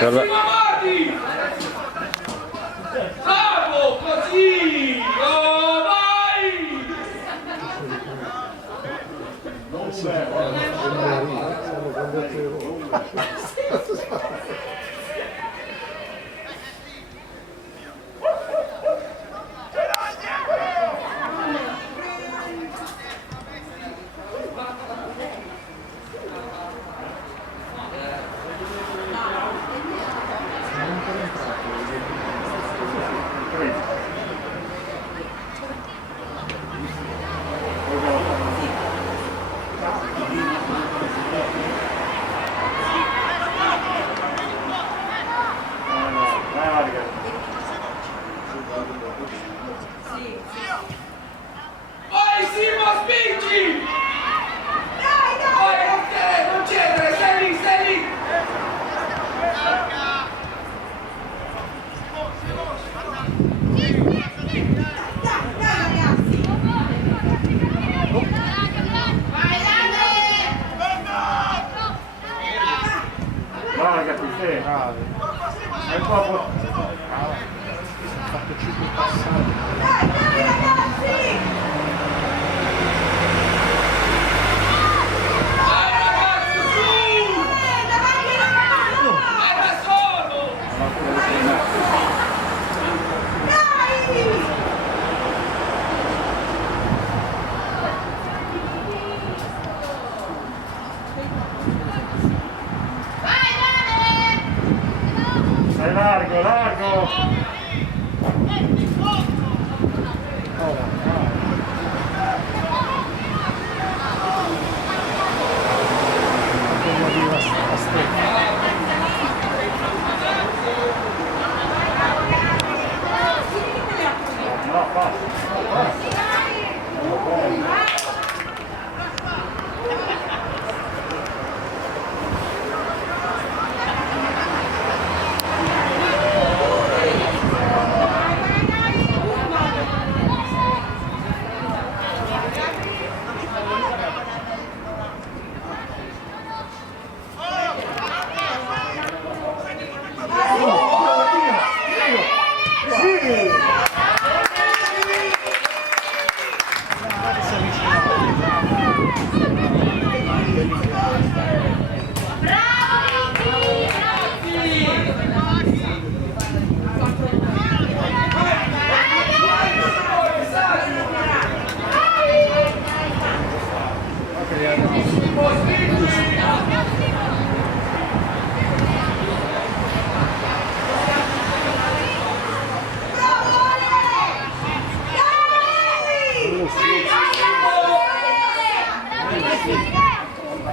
Massimo Marti! Bravo, così! Oh, vai! Vai Simo, spingi! Dai, dai! Vai, non cedere, stai lì, stai lì! Bravi, sì. Bravi. E poi fatto 5 passati. Dai, dai ragazzi! Vai ragazzi, su! Davanti alla mano! Vai da solo! Dai! Sei largo, largo! No, passa.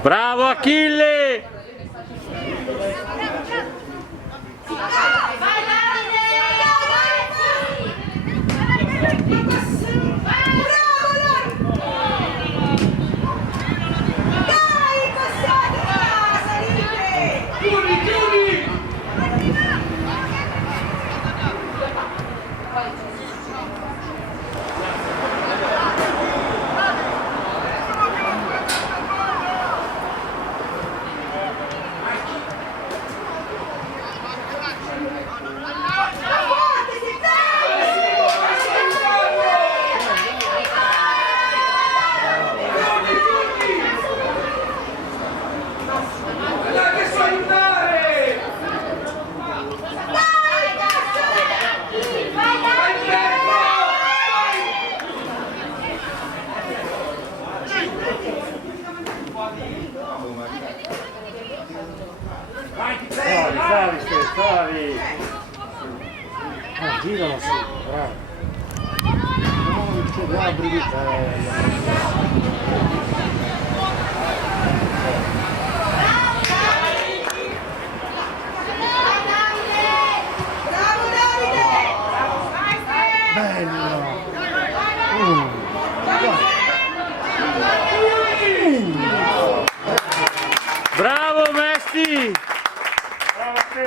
Bravo Achille! Chiudi, chiudi! Andate su aiutare! Vai dentro! Bravi, bravi. Girano su, bravo. No, c'è la brutta. Bello! Bravo Messi! Bravo a te!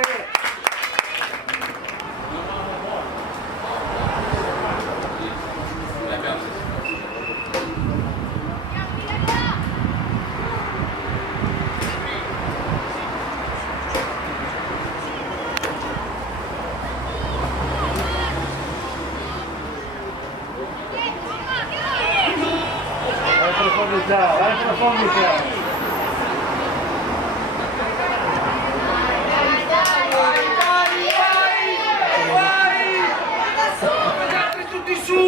profondità, vai in profondità. Vai, vai, vai! Vai! Gli altri tutti su!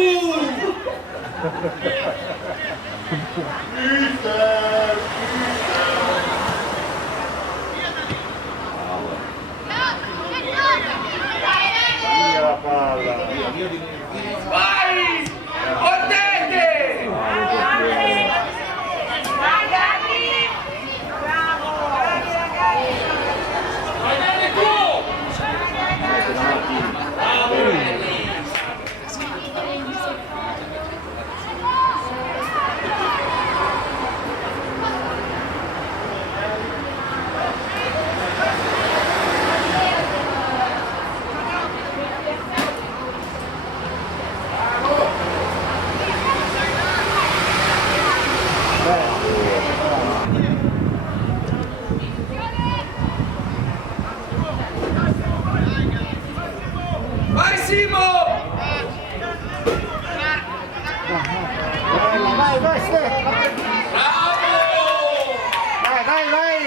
Via la palla. Vai! Ordete! Vai bene tu! Vai Simo! Vai, Stefano! Bravo! Vai!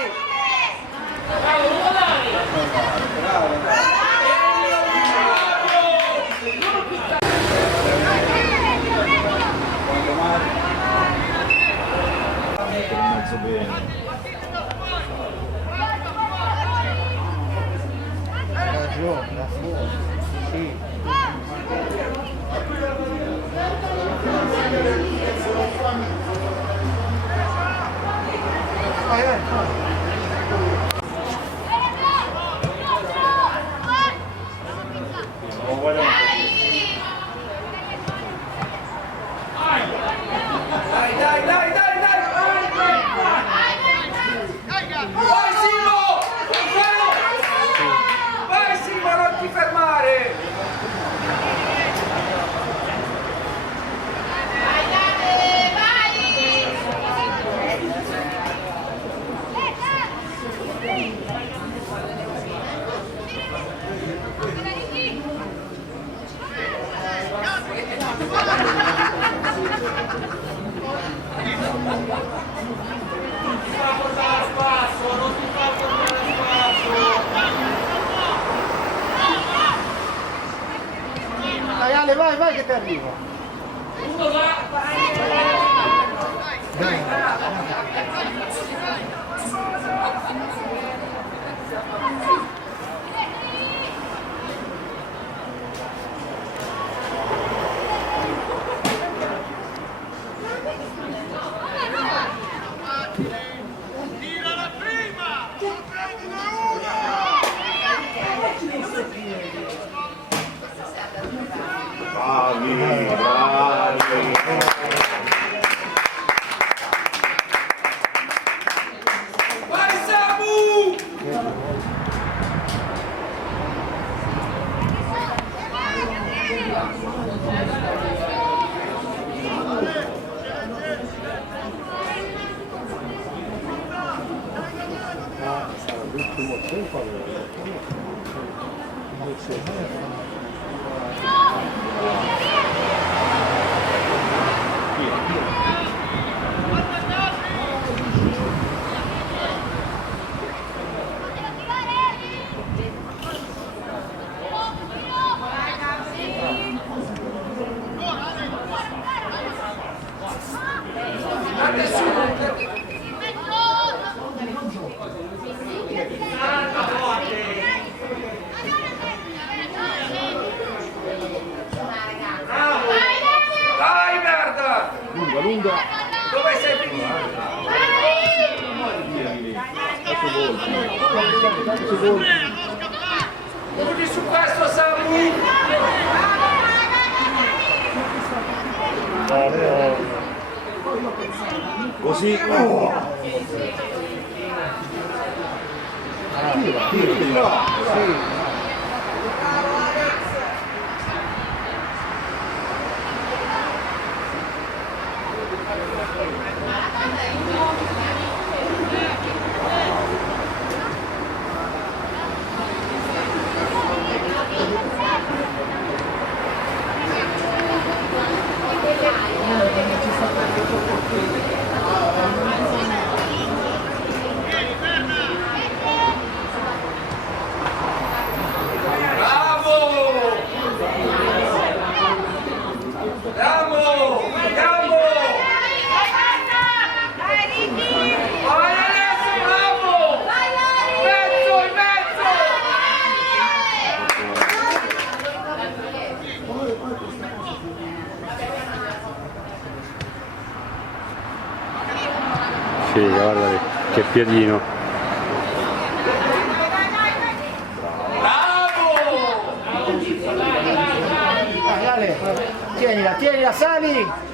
Hai ragione, da fuori. Sì. Vai. Non voglio Dai! Vai Simo! Vai Simo, non ti fermare! Dai Ale, vai che ti arrivo. Uno va! Vai Samu! Sarà l'ultimo tempo Dai merda! lunga. Dove sei finito? Chiudi su questo Samu! così. Tira. Sì. figa, guarda lì, che piedino. Bravo! Dai Ale, tienila, sali!